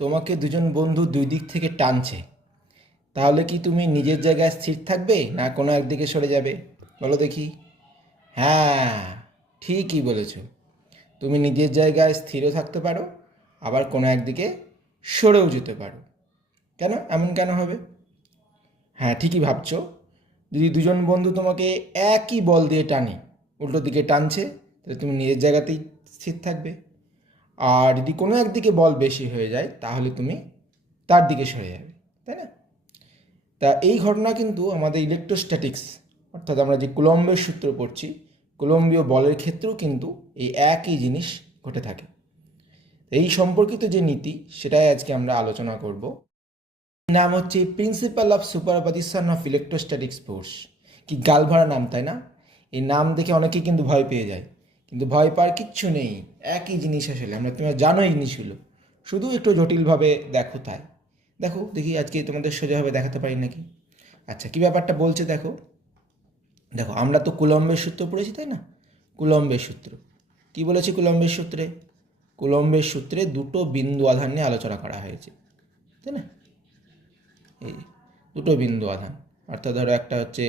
তোমাকে দুজন বন্ধু দুই দিক থেকে টানছে, তাহলে কি তুমি নিজের জায়গায় স্থির থাকবে না কোনো একদিকে সরে যাবে? বলো দেখি। হ্যাঁ, ঠিকই বলেছ। তুমি নিজের জায়গায় স্থিরও থাকতে পারো, আবার কোনো একদিকে সরেও যেতে পারো। কেন এমন কেন হবে? হ্যাঁ, ঠিকই ভাবছো। যদি দুজন বন্ধু তোমাকে একই বল দিয়ে টানে, উল্টো দিকে টানছে, তাহলে তুমি নিজের জায়গাতেই স্থির থাকবে। আর যদি কোনো একদিকে বল বেশি হয়ে যায়, তাহলে তুমি তার দিকে সরে যাবে, তাই না? তা এই ঘটনা কিন্তু আমাদের ইলেকট্রোস্ট্যাটিক্স, অর্থাৎ আমরা যে কুলম্বের সূত্র পড়ছি, কুলম্বীয় বলের ক্ষেত্রেও কিন্তু এই একই জিনিস ঘটে থাকে। এই সম্পর্কিত যে নীতি, সেটাই আজকে আমরা আলোচনা করব। নাম হচ্ছে principal of superposition of electrostatics force. কি গালভরা নাম, তাই না? এই নাম দেখে অনেকেই কিন্তু ভয় পেয়ে যায়, কিন্তু ভয় পাওয়ার কিচ্ছু নেই। একই জিনিস আসলে, তোমরা জানো এই জিনিসগুলো, শুধু একটু জটিলভাবে দেখো। তাই দেখো দেখি আজকে তোমাদের সোজাভাবে দেখাতে পারি নাকি। আচ্ছা, কী ব্যাপারটা বলছে দেখো। দেখো, আমরা তো কুলম্বের সূত্র পড়েছি, তাই না? কুলম্বের সূত্র কি বলেছি? কুলম্বের সূত্রে দুটো বিন্দু আধান নিয়ে আলোচনা করা হয়েছে, তাই না? এই দুটো বিন্দু আধান, অর্থাৎ ধরো একটা হচ্ছে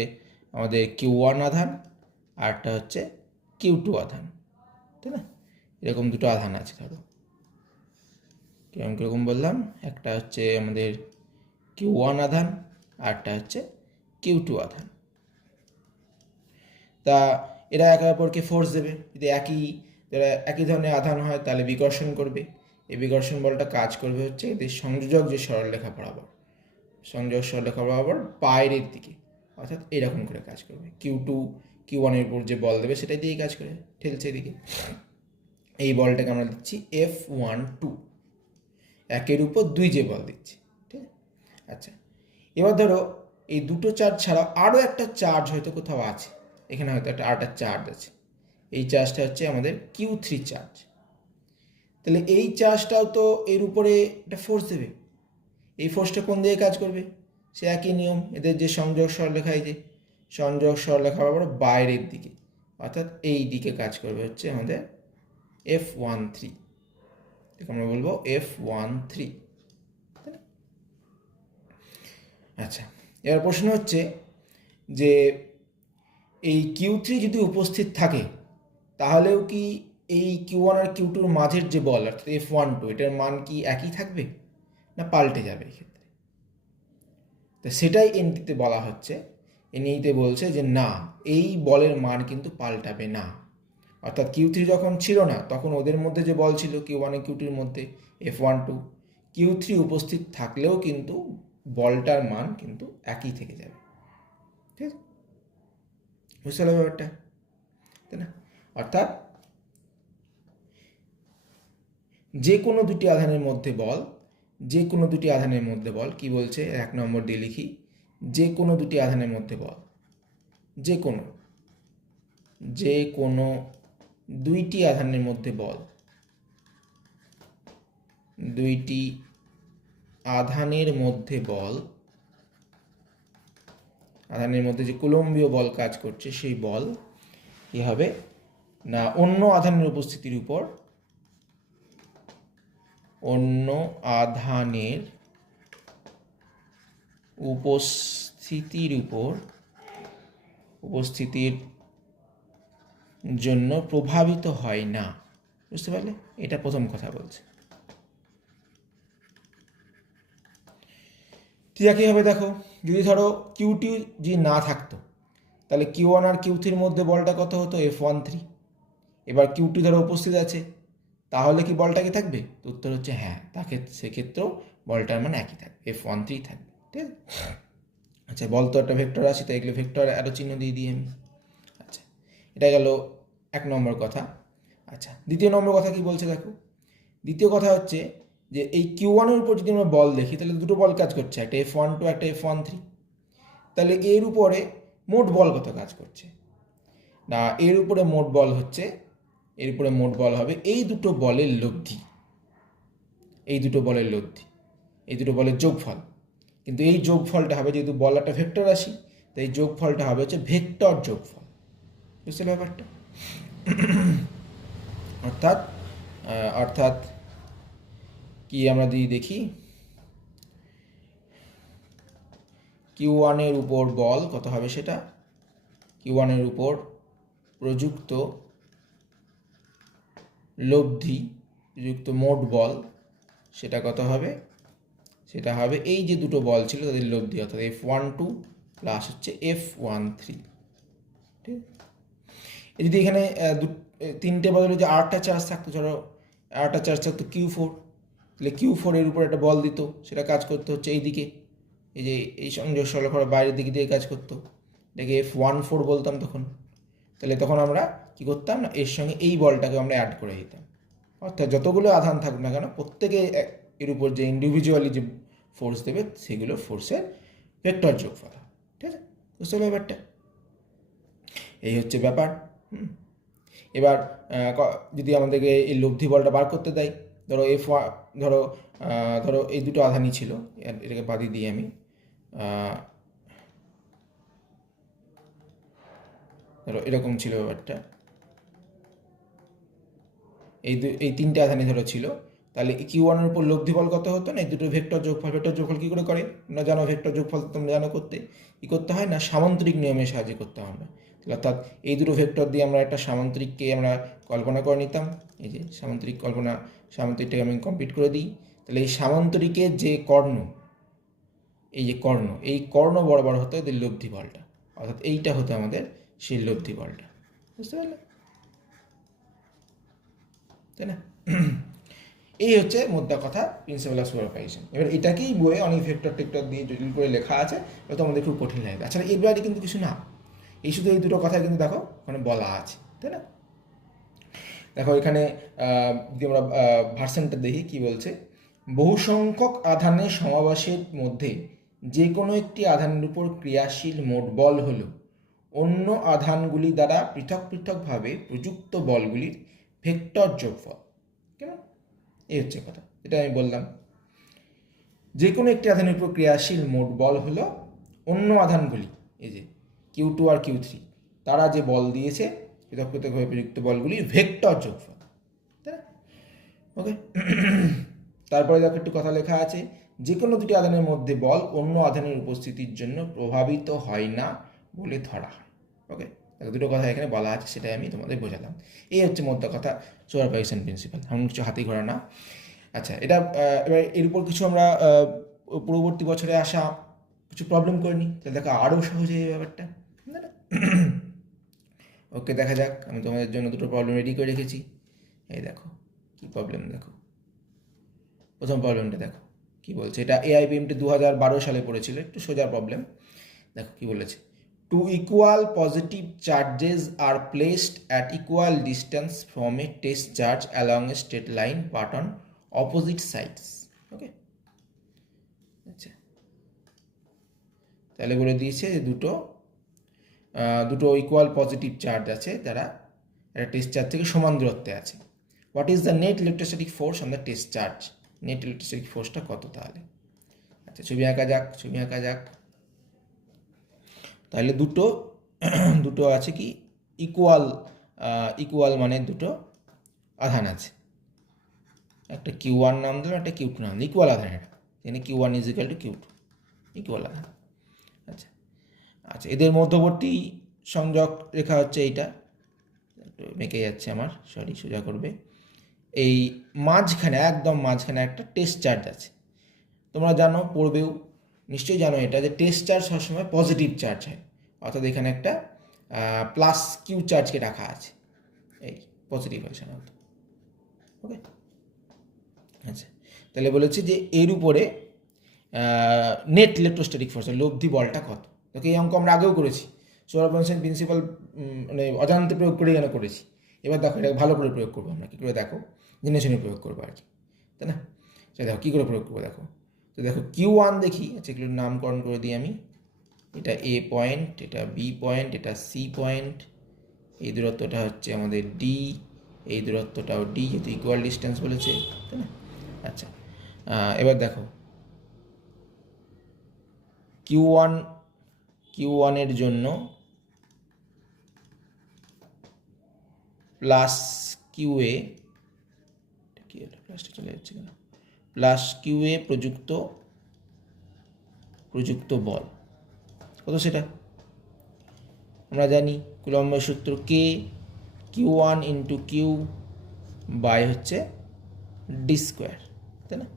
আমাদের Q1 আধান, আর একটা হচ্ছে Q2 আধান, তাই না? এরকম দুটো আধান আছে। ধরো কীরকম বললাম, একটা হচ্ছে আমাদের Q1 আধান, আর একটা হচ্ছে Q2 আধান। তা এরা একে অপরকে ফোর্স দেবে। যদি একই ধরনের আধান হয়, তাহলে বিকর্ষণ করবে। এই বিকর্ষণ বলটা কাজ করবে হচ্ছে এদের সংযোজক যে সরলরেখা বরাবর, বাইরের দিকে, অর্থাৎ এরকম করে কাজ করবে। Q1 এর উপর যে বল দেবে সেটাই দিয়েই কাজ করে, ঠেলছে এদিকে। এই বলটাকে আমরা দিচ্ছি F12, একের উপর দুই যে বল দিচ্ছি, ঠিক আছে? আচ্ছা, এবার ধরো এই দুটো চার্জ ছাড়াও আরও একটা চার্জ হয়তো কোথাও আছে, এখানে হয়তো আরেকটা চার্জ আছে। এই চার্জটা হচ্ছে আমাদের Q3 চার্জ। তাহলে এই চার্জটাও তো এর উপরে একটা ফোর্স দেবে। এই ফোর্সটা কোন দিকে কাজ করবে? সে একই নিয়ম, এদের যে সংযোগ সরলরেখা, এই যে সংযোগ সরলরেখা বরাবর বাইরের দিকে, অর্থাৎ এই দিকে কাজ করবে হচ্ছে আমাদের F13। আমরা বলবো F13। আচ্ছা, এবার প্রশ্ন হচ্ছে যে এই Q3 যদি উপস্থিত থাকে, তাহলেও কি এই Q1 আর Q2-র মাঝের যে বল, অর্থাৎ F12, এটার মান কি একই থাকবে না পাল্টে যাবে এক্ষেত্রে? তো সেটাই এনটিতে বলা হচ্ছে। এনইতে বলছে যে না, এই বলের মান কিন্তু পাল্টাবে না। অর্থাৎ Q3 যখন ছিল না, তখন ওদের মধ্যে যে বল ছিল Q1 আর Q2-র মধ্যে F12, Q3 উপস্থিত থাকলেও কিন্তু বলটার মান কিন্তু একই থেকে যাবে। ঠিক আছে? বুঝতে পারলো ব্যাপারটা, তাই না? অর্থাৎ যে কোনো দুটি আধানের মধ্যে বল, কি বলছে 1 নম্বর দিয়ে লিখি, যে কোনো দুটি আধানের মধ্যে বল, যে কোনো দুইটি আধানের মধ্যে বল, দুইটি আধানের মধ্যে যে কুলম্বীয় বল কাজ করছে, সেই বল কি হবে না, অন্য আধানের উপস্থিতির উপর উপস্থিতির জন্য প্রভাবিত হয় না। বুঝতে পারলে? এটা প্রথম কথা বলছে। ঠিক একইভাবে দেখো, যদি ধরো Q2 যদি না থাকতো, তাহলে Q1 আর Q3-র মধ্যে বলটা কত হতো? F13। এবার Q2 ধরো উপস্থিত আছে, তাহলে কি বলটা কি থাকবে? তো উত্তর হচ্ছে হ্যাঁ, তাকে সেক্ষেত্রেও বলটার মানে একই থাকবে, F13 থাকবে। ঠিক আছে? আচ্ছা, বল তো একটা ভেক্টর আছে, তাই এগুলো ভেক্টর অ্যারো চিহ্ন দিয়ে দিই আমি। আচ্ছা, এটা গেল 1 নম্বর কথা। আচ্ছা, দ্বিতীয় নম্বর কথা কি বলছে দেখো। দ্বিতীয় কথা হচ্ছে যে এই Q1-এর উপর যদি আমরা বল দেখি, তাহলে দুটো বল কাজ করছে, একটা F12, একটা F13। তাহলে এর উপরে মোট বল কত কাজ করছে না? এর উপরে মোট বল হবে এই দুটো বলের লব্ধি, এই দুটো বলের যোগফল। কিন্তু এই যোগফলটা হবে, যেহেতু বল একটা ভেক্টর রাশি, তাই এই যোগফলটা হবে হচ্ছে ভেক্টর যোগফল। বুঝতে ব্যাপারটা? অর্থাৎ কি আমরা যদি দেখি Q1 এর উপর বল কত হবে, সেটা Q1 এর উপর প্রযুক্ত লব্ধি প্রযুক্ত মোট বল সেটা কত হবে, সেটা হবে এই যে দুটো বল ছিল তাদের লব্ধি, অর্থাৎ F12 প্লাস হচ্ছে F13। ঠিক, এই যদি এখানে তিনটে বদলে যে আরেকটা চার্জ থাকতো, ধরো আরেকটা চার্জ থাকতো Q4, তাহলে Q4 এর উপর একটা বল দিত, সেটা কাজ করতে হচ্ছে এই দিকে, এই যে এই সংযোগ সরলরেখার বাইরের দিকে দিয়ে কাজ করতো, এটাকে F14 বলতাম তখন। তাহলে তখন আমরা কি করতাম না, এর সঙ্গে এই বলটাকে আমরা অ্যাড করে দিতাম, অর্থাৎ যতগুলো আধান থাকুক না কেন প্রত্যেকে এর উপর যে ইন্ডিভিজুয়ালি যে ফোর্স দেবে সেগুলো ফোর্সের ভেক্টর যোগফল। ঠিক আছে, বুঝতে হবে ব্যাপারটা, এই হচ্ছে ব্যাপার। এবার যদি আমাদেরকে এই লব্ধি বলটা বার করতে দেয়, ধরো ধরো ধরো এই দুটো আধানই ছিল, এটাকে বাদিয়ে দিই আমি, ধরো এরকম ছিল ব্যাপারটা, এই তিনটে আধানই ধরো ছিল, তাহলে Q1 এর উপর লব্ধি বল কত হতো না, এই দুটো ভেক্টর যোগফল কী করে করে তোমরা জানো, ভেক্টর যোগফল তোমরা জানো করতে কী করতে হয় না, সামান্তরিক নিয়মের সাহায্যে করতে হয় আমরা। অর্থাৎ এই দুটো ভেক্টর দিয়ে আমরা একটা সামান্তরিককে আমরা কল্পনা করে নিতাম, এই যে সামান্তরিকটাকে আমি কমপ্লিট করে দিই, তাহলে এই সামান্তরিকের যে কর্ণ, এই যে কর্ণ, এই কর্ণ বরাবর হতো এদের লব্ধি বলটা, অর্থাৎ এইটা হতো আমাদের সেই লব্ধি বলটা, বুঝতে পারলে, তাই না? এই হচ্ছে মোদ্দা কথা প্রিন্সিপাল অফ সুপারপজিশন। এবার এটাকেই বইয়ে অনেক ভেক্টর টেক্টর দিয়ে জটিল করে লেখা আছে, তো আমাদের খুব কঠিন লাগবে। আচ্ছা, এর বাইরে কিন্তু কিছু না, এই শুধু এই দুটো কথা কিন্তু দেখো ওখানে বলা আছে, তাই না? দেখো এখানে যদি আমরা ভার্সনটা দেখি কি বলছে, বহু সংখ্যক আধানের সমাবেশের মধ্যে যে কোনো একটি আধানের উপর ক্রিয়াশীল মোট বল হলো অন্য আধানগুলি দ্বারা পৃথক পৃথকভাবে প্রযুক্ত বলগুলির ভেক্টর যোগফল। কেমন, এই হচ্ছে কথা, এটা আমি বললাম, যে কোনো একটি আধানের উপর ক্রিয়াশীল মোট বল হলো অন্য আধানগুলি, এই যে Q2 আর Q3 তারা যে বল দিয়েছে পৃথক পৃথকভাবে প্রযুক্ত বলগুলির ভেক্টর যোগফল, তাই না? ওকে, তারপরে দেখো একটু কথা লেখা আছে, যে কোনো দুটি আধানের মধ্যে বল অন্য আধানের উপস্থিতির জন্য প্রভাবিত হয় না বলে ধরা হয়। ওকে, দুটো কথা এখানে বলা আছে, সেটাই আমি তোমাদের বোঝালাম। এই হচ্ছে মোদ্দা কথা সুপারপজিশন প্রিন্সিপাল, এমন কিছু হাতি ঘোরা না। আচ্ছা, এটা এবার এর উপর কিছু আমরা পূর্ববর্তী বছরে আসা কিছু প্রবলেম করে নিই, তাহলে দেখো আরও সহজ এই ব্যাপারটা। ওকে, দেখা যাক, আমি তোমাদের জন্য দুটো প্রবলেম রেডি করে রেখেছি। এই দেখো কি প্রবলেম, দেখো প্রথম প্রবলেমটা দেখো কি বলছে, এটা AIPMT 2012 সালে পড়েছিল, একটু সোজা প্রবলেম। দেখো কি বলেছে, two equal positive charges are placed at equal distance from a test charge along a straight line but on opposite sides. Okay, আচ্ছা, তাহলে বলে দিয়েছে যে দুটো ইকুয়াল পজিটিভ চার্জ আছে যারা একটা টেস্ট চার্জ থেকে সমান দূরত্বে আছে। What is the net electrostatic force on the test charge, net electrostatic ফোর্সটা কত তাহলে? আচ্ছা, ছবি আঁকা যাক। তাহলে দুটো আছে কি ইকুয়াল মানে দুটো আধান আছে, একটা Q1 নাম দিলাম, একটা Q2 নাম দিলাম, ইকুয়াল আধান, এটা এখানে Q1 is equal two Q2, equal আধান। আচ্ছা, এদের মধ্যবর্তী সংযোগ রেখা হচ্ছে এইটা, একটু মেকে যাচ্ছে আমার, সরি, সোজা করবে। এই মাঝখানে, একদম মাঝখানে একটা টেস্ট চার্জ আছে, তোমরা জানো, পড়বেও নিশ্চয়ই জানো এটা, যে টেস্ট চার্জ সবসময় পজিটিভ চার্জ হয়, অর্থাৎ এখানে একটা প্লাস কিউ চার্জকে রাখা আছে, এই পজিটিভ হয় সাধারণত। ওকে, আচ্ছা, তাহলে বলেছি যে এর উপরে নেট ইলেকট্রোস্ট্যাটিক ফোর্স, লব্ধি বলটা কত। তোকে এই অঙ্ক আমরা আগেও করেছি, সুপারপজিশন প্রিন্সিপাল মানে অজান্তে প্রয়োগ করে যেন করেছি। এবার দেখো এটা ভালো করে প্রয়োগ করবো আমরা, কী করে দেখো, জেনে শুনে প্রয়োগ করবো আর কি, তাই না? সেটা দেখো কী করে প্রয়োগ করবো, দেখো তো, দেখো Q1 দেখি, আচ্ছা এগুলোর নামকরণ করে দিই আমি, এটা A পয়েন্ট, এটা B পয়েন্ট, এটা C পয়েন্ট, এই দূরত্বটা হচ্ছে আমাদের D, এই দূরত্বটাও D, যেহেতু ইকুয়াল ডিস্টেন্স বলেছে, তাই না? আচ্ছা, এবার দেখো Q1 এর জন্য প্লাস QA, কি হলো প্লাসটা চলে যাচ্ছে কেন, প্লাস কিউ এ প্রযুক্ত বল কত সেটা আমরা জানি কুলম্বের সূত্র কে Q1 ইন্টু কিউ বাই হচ্ছে ডি স্কোয়ার, তাই না?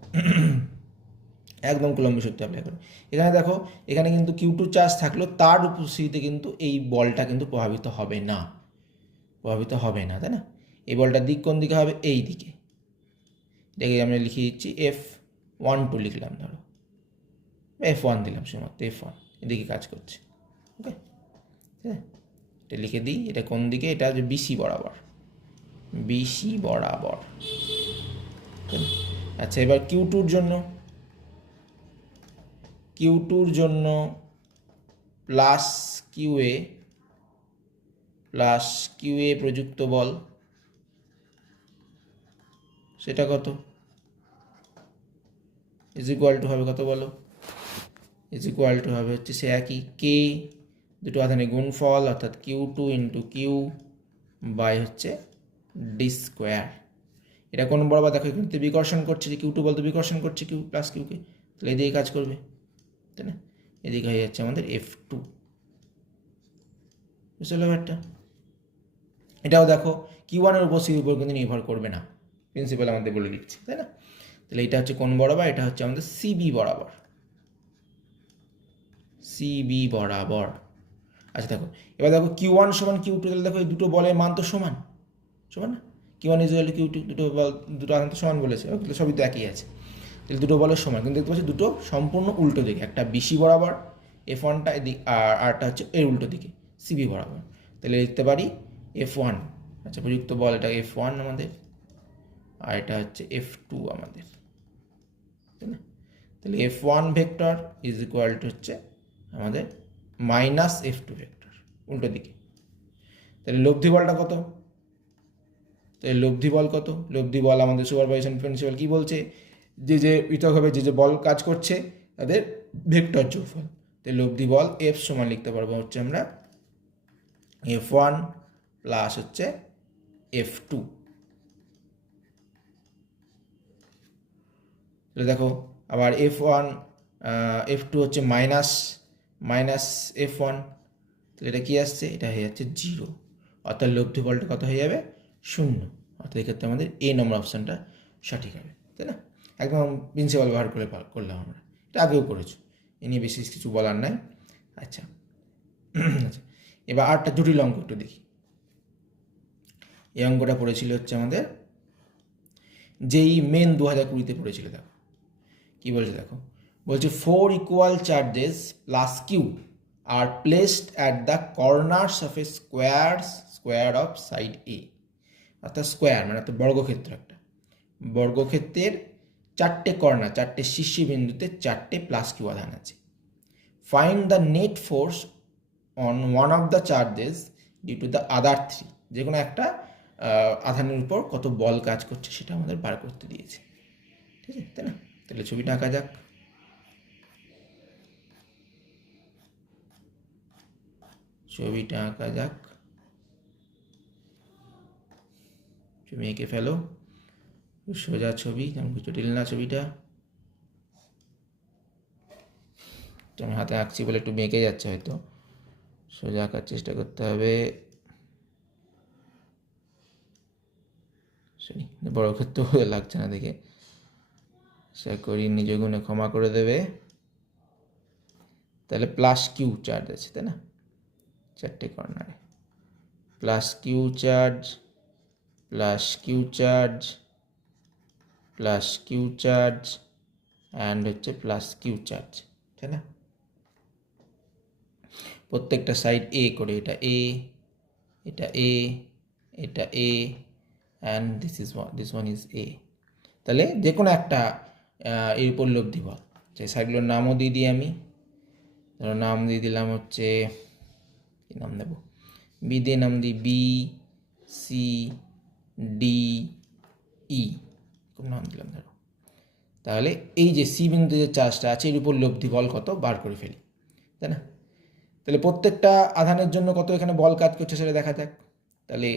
একদম কুলম্বের সূত্র অ্যাপ্লাই করো। এখানে দেখো, এখানে কিন্তু Q2 চার্জ থাকলেও তার উপস্থিতিতে কিন্তু এই বলটা কিন্তু প্রভাবিত হবে না, তাই না? এই বলটার দিক কোন দিকে হবে? এই দিকে। এটাকে আমরা লিখে দিচ্ছি F12 লিখলাম, ধরো F1 দিলাম, শুধুমাত্র F1 এদিকে কাজ করছে। ওকে, হ্যাঁ, এটা লিখে দিই। এটা কোন দিকে? এটা হচ্ছে বিসি বরাবর। আচ্ছা, এবার কিউ2 জন্য প্লাস কিউ এ প্রযুক্ত বল, সেটা কত? ইজ ইকুয়াল টু হবে কত বলো? ইজ ইকুয়াল টু হবে হচ্ছে সে একই কে, দুটো আধানের গুণফল, অর্থাৎ Q2 ইন্টু কিউ বাই হচ্ছে ডি স্কোয়ার। এটা কোন বরাবর? দেখো এখানে বিকর্ষণ করছে, যে Q2 বলতে বিকর্ষণ করছে কিউ প্লাস কিউকে, তাহলে এদিকে কাজ করবে, তাই না? এদিকে হয়ে যাচ্ছে আমাদের F2। বুঝতে পারলো ব্যাপারটা? এটাও দেখো Q1 এর উপস্থিতির উপর কিন্তু নির্ভর করবে না, প্রিন্সিপাল আমাদের বলে দিচ্ছে, তাই না? তাহলে এটা হচ্ছে কোন বরাবর? এটা হচ্ছে আমাদের সিবি বরাবর। আচ্ছা দেখো, এবার দেখো Q1 সমান Q2, তাহলে দেখো এই দুটো বলের মান তো সমান না? Q1 is equal two Q2, দুটো আধান তো সমান বলেছে, ওগুলো সবই তো একই আছে। তাহলে দুটো বলের সমান, কিন্তু দেখতে পাচ্ছি দুটো সম্পূর্ণ উল্টো দিকে, একটা বিসি বরাবর F1টা এদিকে, আর আরটা হচ্ছে এর উল্টো দিকে সিবি বরাবর। তাহলে লিখতে পারি F1, আচ্ছা প্রযুক্ত বল এটা F1 আমাদের, আর এটা হচ্ছে F2 আমাদের, তাই না? তাহলে F1 vector is equal to হচ্ছে আমাদের মাইনাস F2 ভেক্টর, উল্টো দিকে। তাহলে লব্ধি বলটা কত? তাহলে লব্ধি বল কত? লব্ধি বল আমাদের সুপারভাইজেশন প্রিন্সিপাল কি বলছে? যে পৃথকভাবে যে বল কাজ করছে তাদের ভেক্টর যোগফল। তাহলে লব্ধি বল F সমান লিখতে পারবো হচ্ছে আমরা F1 প্লাস হচ্ছে F2। তাহলে দেখো আবার F1 F2 হচ্ছে মাইনাস F1, তাহলে এটা কি আসছে? এটা হয়ে যাচ্ছে 0, অর্থাৎ লব্ধি বলটা কত হয়ে যাবে? 0। অর্থাৎ এক্ষেত্রে আমাদের এ নম্বর অপশানটা সঠিক হবে, তাই না? একদম প্রিন্সিপাল ব্যবহার করে করলাম আমরা, এটা আগেও করেছো, এ নিয়ে বিশেষ কিছু বলার নাই। আচ্ছা আচ্ছা, এবার আরেকটা জটিল অঙ্ক একটু দেখি। এই অঙ্কটা পড়েছিল হচ্ছে আমাদের যেই মেন 2020-তে পড়েছিল। দেখো কি বলছে, দেখো বলছে 4 equal charges plus q are placed at the corners of a square of side a, অর্থাৎ স্কোয়ার মানে তো বর্গক্ষেত্র, একটা বর্গক্ষেত্রের 4টে কর্নার, 4টে শীর্ষবিন্দুতে 4টে প্লাস কিউ আধান আছে। Find the net force on one of the charges due to the other 3, যে কোনো একটা আধানের উপর কত বল কাজ করছে সেটা আমাদের বার করতে দিয়েছে, ঠিক আছে, তাই না? তাহলে ছবিটা আঁকা যাক। ছবি এঁকে ফেলো, সোজা ছবি, তেমন জটিল না ছবিটা। তো আমি হাতে আঁকছি বলে একটু বেঁকে যাচ্ছে, হয়তো সোজা আঁকার চেষ্টা করতে হবে। সরি, বড় ক্ষেত্র লাগছে না দেখে, সে করি নিজ গুণে ক্ষমা করে দেবে। তাহলে প্লাস কিউ চার্জ আছে, তাই না? 4টে কর্নারে প্লাস কিউ চার্জ অ্যান্ড হচ্ছে প্লাস কিউ চার্জ, তাই না? প্রত্যেকটা সাইড এ করে, এটা a, and this one is a. তাহলে যে কোনো একটা এর উপর লব্ধি বল, সেই সাইডগুলোর নামও দিয়ে দিই আমি। ধরো নাম দিয়ে দিলাম হচ্ছে, কী নাম দেবো? বি দিয়ে নাম দিই বি, সি, ডি, ই, খুব নাম দিলাম ধরো। তাহলে এই যে সি বিন্দুতে যে চার্জটা আছে এর উপর লব্ধি বল কত বার করে ফেলি, তাই না? তাহলে প্রত্যেকটা আধানের জন্য কত এখানে বল কাজ করছে সেটা দেখা যাক। তাহলে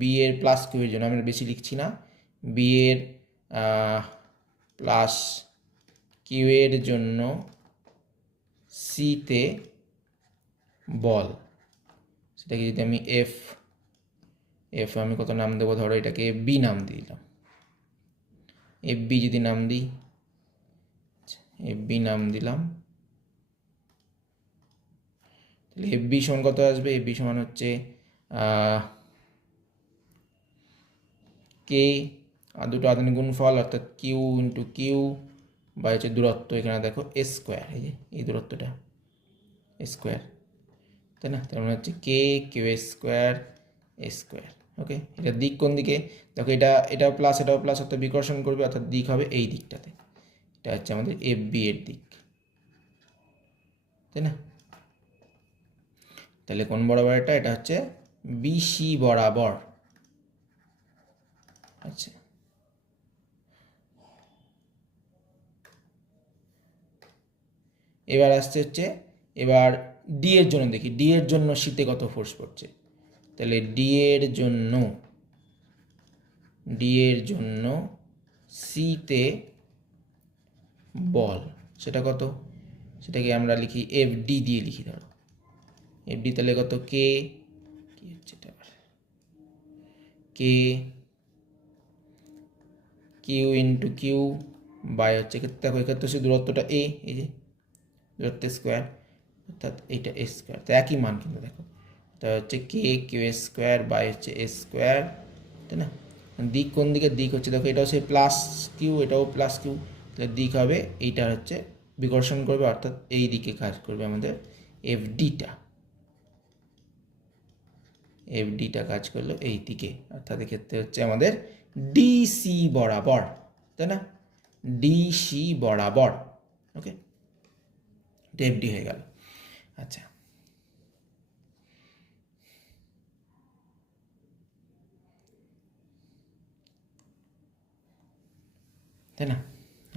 বি এর প্লাস কিউ এর জন্য আমরা বেশি লিখছি না, বি এর প্লাস কিউ এর জন্য সিতে বল, সেটাকে যদি আমি এফ আমি কত নাম দেবো, ধরো এটাকে বি নাম দিলাম, এফ বি যদি নাম দিই, এফ বি নাম দিলাম, তাহলে এফ বি সমান কত আসবে, এফ বি সমান হচ্ছে কে দুটো আধুনিক গুণফল অর্থাৎ কিউ ইন্টু কিউ বা হচ্ছে দূরত্ব, এখানে দেখো এ স্কোয়ার, এই যে এই দূরত্বটা স্কোয়ার, তাই না, তার মানে হচ্ছে কে কিউ স্কোয়ার স্কোয়ার। ওকে, এটা দিক কোন দিকে, দেখো এটাও প্লাস এটাও প্লাস, অর্থাৎ বিকর্ষণ করবে, অর্থাৎ দিক হবে এই দিকটাতে, এটা হচ্ছে আমাদের এফ বি এর দিক, তাই না। তাহলে কোন বরাবর এটা হচ্ছে বিসি বরাবর। আচ্ছা, এবার আসছে হচ্ছে, এবার ডি এর জন্য দেখি, ডি এর জন্য শীতে কত ফোর্স পড়ছে, তাহলে ডি এর জন্য সিতে বল, সেটা কত, সেটাকে আমরা লিখি এফ ডি দিয়ে লিখি, ধরো এফ ডি, তাহলে কত কে, কি হচ্ছে এটা, কে কিউ ইন্টু কিউ বাই হচ্ছে, দেখো এক্ষেত্রে হচ্ছে দূরত্বটা এ, এই যে দূরত্ব স্কোয়ার, অর্থাৎ এইটা এ স্কোয়ার, তো একই মান কিন্তু দেখো, এটা হচ্ছে কে কিউ স্কোয়ার বাই হচ্ছে এ স্কোয়ার, তাই না। দিক কোন দিকে, দিক হচ্ছে দেখো এটা হচ্ছে প্লাস কিউ, এটাও প্লাস কিউ, তাহলে দিক হবে এইটা হচ্ছে বিকর্ষণ করবে, অর্থাৎ এই দিকে কাজ করবে আমাদের এফ ডিটা কাজ করলো এই দিকে, অর্থাৎ এক্ষেত্রে হচ্ছে আমাদের ডিসি বরাবর, তাই না, ডিসি বরাবর। ওকে, এফ ডি হয়ে গেল। আচ্ছা, তাই না।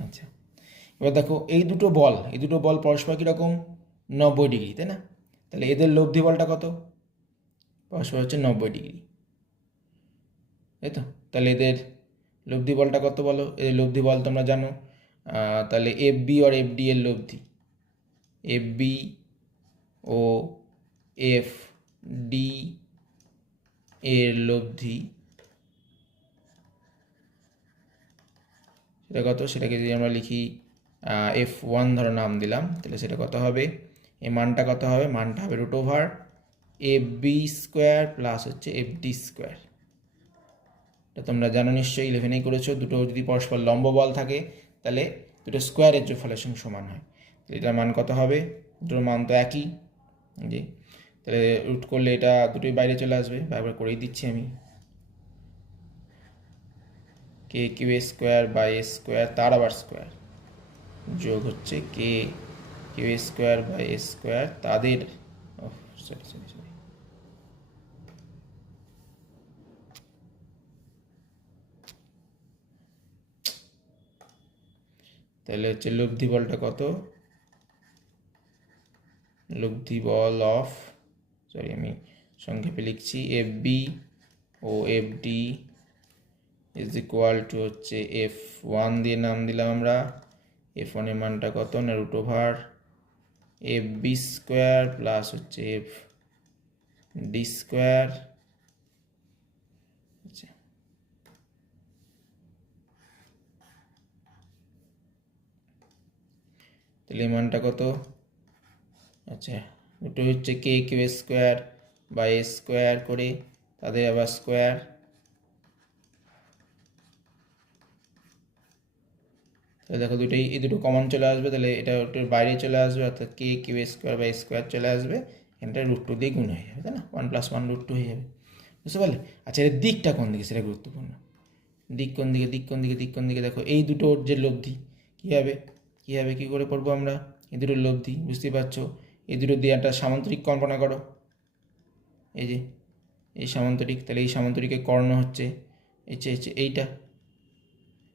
আচ্ছা, এবার দেখো এই দুটো বল পরস্পর কীরকম, 90 ডিগ্রি, তাই না, তাহলে এদের লব্ধি বলটা কত, পরস্পর হচ্ছে 90 ডিগ্রি, তাই তো। তাহলে এদের লব্ধি বলটা কত বলো, এদের লব্ধি বল তোমরা জানো, তাহলে এফ বি আর এফ ডি এর লব্ধি, এফ বি ও এফ ডি এর লব্ধি সেটা কত, সেটাকে যদি আমরা লিখি এফ ওয়ান ধরো নাম দিলাম, তাহলে সেটা কত হবে, এই মানটা কত হবে, মানটা হবে root over F B square plus হচ্ছে এফ ডি স্কোয়ার। এটা তোমরা জানো নিশ্চয়ই, 11এই করেছো, দুটো যদি পরস্পর লম্ব বল থাকে তাহলে দুটো স্কোয়ারের যোগফলের সঙ্গে সমান হয়, এটার মান কত হবে, দুটোর মান তো একই, জি, তাহলে রুট করলে এটা দুটোই বাইরে চলে আসবে, বারবার করেই দিচ্ছি আমি, k q square by A square তার আবার স্কোয়ার যোগ হচ্ছে k q square by A square তাদের, সরি, তাহলে হচ্ছে লব্ধি বলটা কত, লব্ধি বল অফ, সরি আমি সংক্ষেপে লিখছি, এফ বি ও F D is equal to হচ্ছে এফ ওয়ান দিয়ে নাম দিলাম আমরা, এফ ওয়ানের মানটা কত না root over F B square plus হচ্ছে এফ ডি স্কোয়ার। আচ্ছা, তাহলে এই মানটা কত, আচ্ছা দুটো হচ্ছে কে কিউ স্কোয়ার বা এ স্কোয়ার করে তাদের আবার স্কোয়ার, তাহলে দেখো দুটোই, এই দুটো কমন চলে আসবে, তাহলে এটা ওটার বাইরে চলে আসবে, অর্থাৎ কে কিউ স্কোয়ার বা স্কোয়ার চলে আসবে, এখানটা রুট টু দিয়ে গুণ হয়ে যাবে, তাই না, 1 + 1 √2 হয়ে যাবে, বুঝতে পারলে। আচ্ছা, এর দিকটা কোন দিকে সেটা গুরুত্বপূর্ণ, দিক কোন দিকে, দেখো এই দুটোর যে লব্ধি কী করে পড়বো আমরা, এই দুটোর লব্ধি বুঝতেই পারছো, এই দুটো দিয়ে একটা সামান্তরিক কল্পনা করো, এই যে এই সামান্তরিক, তাহলে এই সামান্তরিকের কর্ণ হচ্ছে এইটা,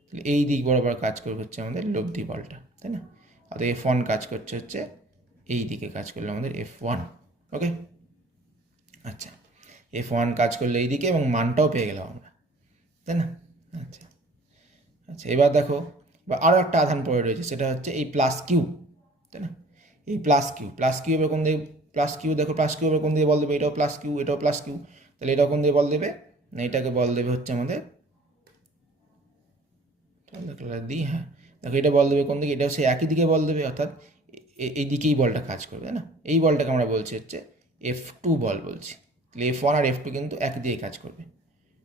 তাহলে এই দিক বরাবর কাজ করবে হচ্ছে আমাদের লব্ধি বলটা, তাই না, আর এফ ওয়ান কাজ করছে হচ্ছে এই দিকে কাজ করলে আমাদের এফ ওয়ান। ওকে, আচ্ছা, এফ ওয়ান কাজ করলে এই দিকে এবং মানটাও পেয়ে গেলাম আমরা, তাই না। আচ্ছা, আচ্ছা, এবার দেখো বা আরও একটা আধান পড়ে রয়েছে, সেটা হচ্ছে এই প্লাস কিউ, তাই না? এই প্লাস কিউ এবার কোন দিকে, প্লাস কিউ দেখো, প্লাস কিউ এবার কোন দিয়ে বল দেবে, এটাও প্লাস কিউ, এটাও প্লাস কিউ, তাহলে এটা কোন দিয়ে বল দেবে না, এটাকে বল দেবে হচ্ছে আমাদের দিই, হ্যাঁ দেখো এটা বল দেবে কোন দিকে, এটাও সেই একই দিকে বল দেবে, অর্থাৎ এই দিকেই বলটা কাজ করবে, তাই না? এই বলটাকে আমরা বলছি হচ্ছে F2 বল বলছি। তাহলে F1 আর F2 কিন্তু একই দিকে কাজ করবে,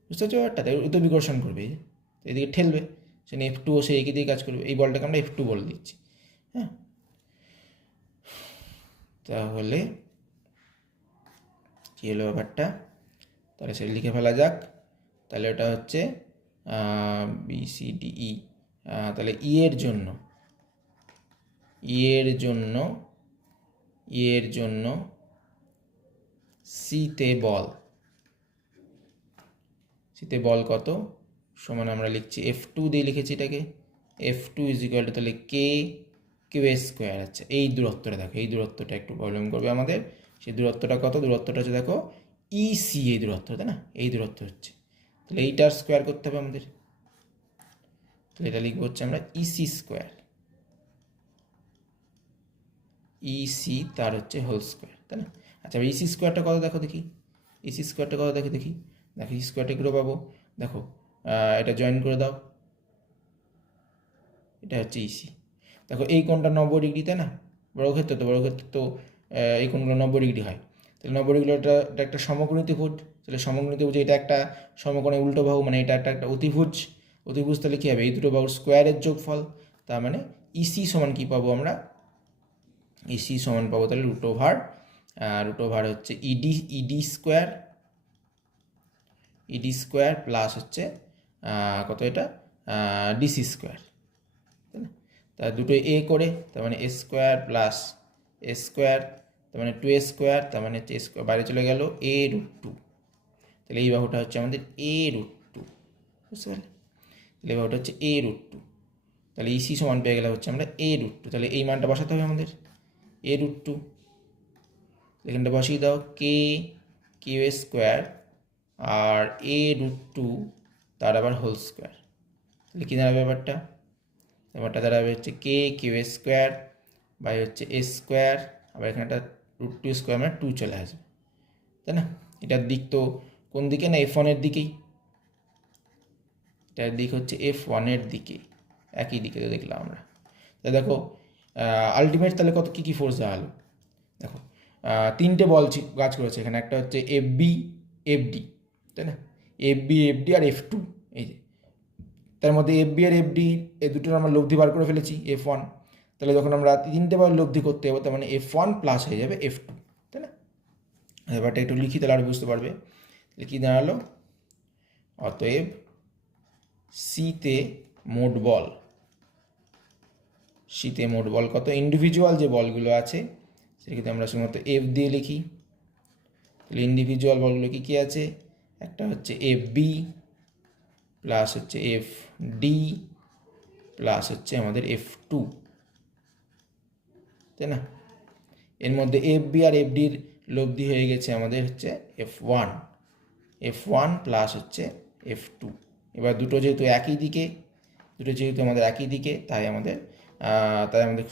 বুঝতে পারছো ব্যাপারটা? তাই তো বিকর্ষণ করবে, এই যে এদিকে ঠেলবে, সে F2 ও সে একই দিকে কাজ করবে, এই বলটাকে আমরা F2 বল দিচ্ছি। হ্যাঁ, তাহলে কী হলো ব্যাপারটা, তাহলে সেটা লিখে ফেলা যাক। তাহলে ওটা হচ্ছে BCDE, তাহলে এর জন্য সিতে বল কত সমান আমরা লিখছি F2 দিয়ে লিখেছি এটাকে, F2 ইজ ইকুয়াল টু তাহলে কিউ স্কোয়ার। আচ্ছা, এই দূরত্বটা দেখো, এই দূরত্বটা একটু প্রবলেম করবে আমাদের। সেই দূরত্বটা কত, দূরত্বটা হচ্ছে দেখো ইসি, এই দূরত্ব, তাই না? এই দূরত্ব হচ্ছে, তাহলে এইটার স্কোয়ার করতে হবে আমাদের, তাহলে এটা লিখবো হচ্ছে আমরা ইসি স্কোয়ার, ইসি তার হচ্ছে হোল স্কোয়ার, তাই না? আচ্ছা, ইসি স্কোয়ারটা কত দেখো দেখি, ইসি স্কোয়ারটা কত দেখো দেখি, ইসি স্কোয়ারটা কীভাবে পাবো দেখো, এটা জয়েন করে দাও, এটা হচ্ছে ইসি। দেখো এই কোণটা 90 ডিগ্রি, তাই না? বর্গক্ষেত্র তো এই কোণগুলো 90 ডিগ্রি হয়, তাহলে 90 ডিগ্রি এটা একটা সমকোণী ত্রিভুজ, তাহলে সমকোণী ত্রিভুজ এটা একটা সমকোণে উল্টো বাহু, মানে এটা একটা অতিভুজ। তাহলে কী হবে, এই দুটো বাহুর স্কোয়ারের যোগফল, তার মানে ইসি সমান কী পাবো আমরা, ইসি সমান পাবো তাহলে রুট ওভার হচ্ছে ইডি স্কোয়ার প্লাস হচ্ছে কত এটা ডিসি স্কোয়ার, তাই না? তা দুটো এ করে, তার মানে এ স্কোয়ার প্লাস এ স্কোয়ার, তার মানে 2a স্কোয়ার, তার মানে হচ্ছে স্কোয়ার বাইরে চলে গেল a√2, তাহলে এই বাহুটা হচ্ছে আমাদের a√2, বুঝতে পারলে? তাহলে এই বাহুটা হচ্ছে a√2, তাহলে ইসি সমান পেয়ে গেলে হচ্ছে আমরা a√2, তাহলে এই মানটা বসাতে হবে আমাদের a√2, এখানটা বসিয়ে দাও কিউ স্কোয়ার আর a√2 তার আবার হোল স্কোয়ার, তাহলে কী দাঁড়াবে ব্যাপারটা দাঁড়াবে হচ্ছে কিউ স্কোয়ার বাই হচ্ছে এ স্কোয়ার, আবার এখানটা √2 স্কোয়ার মানে 2 চলে আসবে, তাই না? এটার দিক তো কোন দিকে না F1-এর দিকেই, এটার দিক হচ্ছে F1-এর দিকে, একই দিকে তো দেখলাম আমরা। তাই দেখো আলটিমেট তাহলে কত কী কী ফোর্স দেওয়া হলো দেখো, তিনটে বল কাজ করেছে এখানে, একটা হচ্ছে FB FD, তাই না? FB আর F2, এই যে তার মধ্যে FB আর FD এই দুটোর আমরা লব্ধি বার করে ফেলেছি F1, তাহলে যখন আমরা তিনটে বার লব্ধি করতে যাবো, তার মানে F1 প্লাস হয়ে যাবে F2, তাই না? ব্যাপারটা একটু লিখি তাহলে আরও বুঝতে পারবে। তাহলে কী দাঁড়ালো, অতএব সিতে মোট বল কত, ইন্ডিভিজুয়াল যে বলগুলো আছে সেক্ষেত্রে আমরা শুধুমাত্র F দিয়ে লিখি, তাহলে ইন্ডিভিজুয়াল বলগুলো কী কী আছে, একটা হচ্ছে FB প্লাস হচ্ছে FD প্লাস হচ্ছে আমাদের F2, তাই না? এর মধ্যে FB আর FDর লব্ধি হয়ে গেছে আমাদের হচ্ছে F1 প্লাস হচ্ছে F2। এবার দুটো যেহেতু আমাদের একই দিকে, তাই আমাদের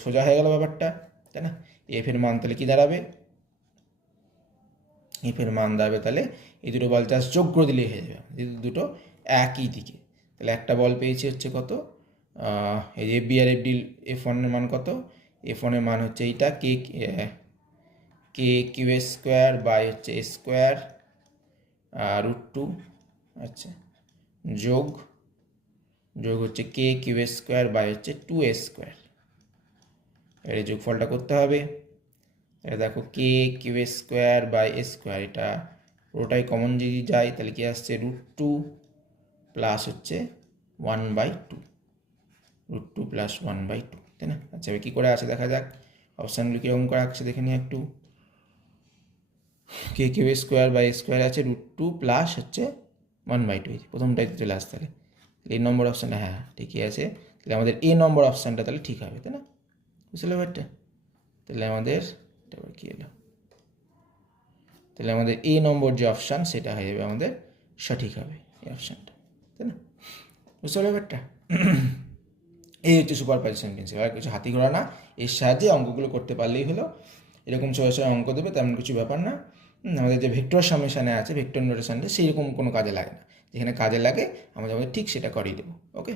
সোজা হয়ে গেল ব্যাপারটা, তাই না? এফের মান তাহলে কী দাঁড়াবে, এফের মান দাঁড়াবে তাহলে এই দুটো বল জাস্ট যোগ করে দিলেই হয়ে যাবে, যেহেতু দুটো একই দিকে। তাহলে একটা বল পেয়েছি হচ্ছে কত, এই যে FB আর FD F1-এর মান কত, F1-এর মান হচ্ছে এইটা কিউ স্কোয়ার বাই হচ্ছে এ স্কোয়ার √2, আচ্ছা যোগ হচ্ছে কিউ স্কোয়ার বাই হচ্ছে 2a স্কোয়ার, এর যোগফলটা করতে হবে। এটা দেখো Q square by A square, এটা পুরোটাই কমন যদি যায় তাহলে কি আসছে √2 প্লাস হচ্ছে 1/2, √2 প্লাস 1/2, তাই না? আচ্ছা এবার কী করে আসে দেখা যাক, অপশানগুলো কীরকম করে আসছে দেখে নিই একটু। কিউ স্কোয়ার বাই স্কোয়ার আছে √2 প্লাস হচ্ছে 1/2, প্রথমটাই চলে আসতে থাকে, তাহলে এই নম্বর অপশানটা হ্যাঁ ঠিকই আছে, তাহলে আমাদের এ নম্বর অপশানটা তাহলে ঠিক হবে, তাই না? বুঝলে ব্যাপারটা? তাহলে আমাদের এটা আবার কী এলো, তাহলে আমাদের এ নম্বর যে অপশান সেটা হয়ে যাবে আমাদের সঠিক হবে, এই অপশানটা, তাই না? বুঝতে পারলে ব্যাপারটা? এই হচ্ছে সুপারপজিশন প্রিন্সিপাল, আর কিছু হাতি ঘোড়া না, এর সাহায্যে অঙ্কগুলো করতে পারলেই হলো। এরকম সময় সময় অঙ্ক দেবে, তেমন কিছু ব্যাপার না। আমাদের যে ভেক্টর সামেশানে আছে, ভেক্টর নোটেশনটা সেই রকম কোনো কাজে লাগে না, যেখানে কাজে লাগে আমরা ঠিক সেটা করিয়ে দেবো। ওকে।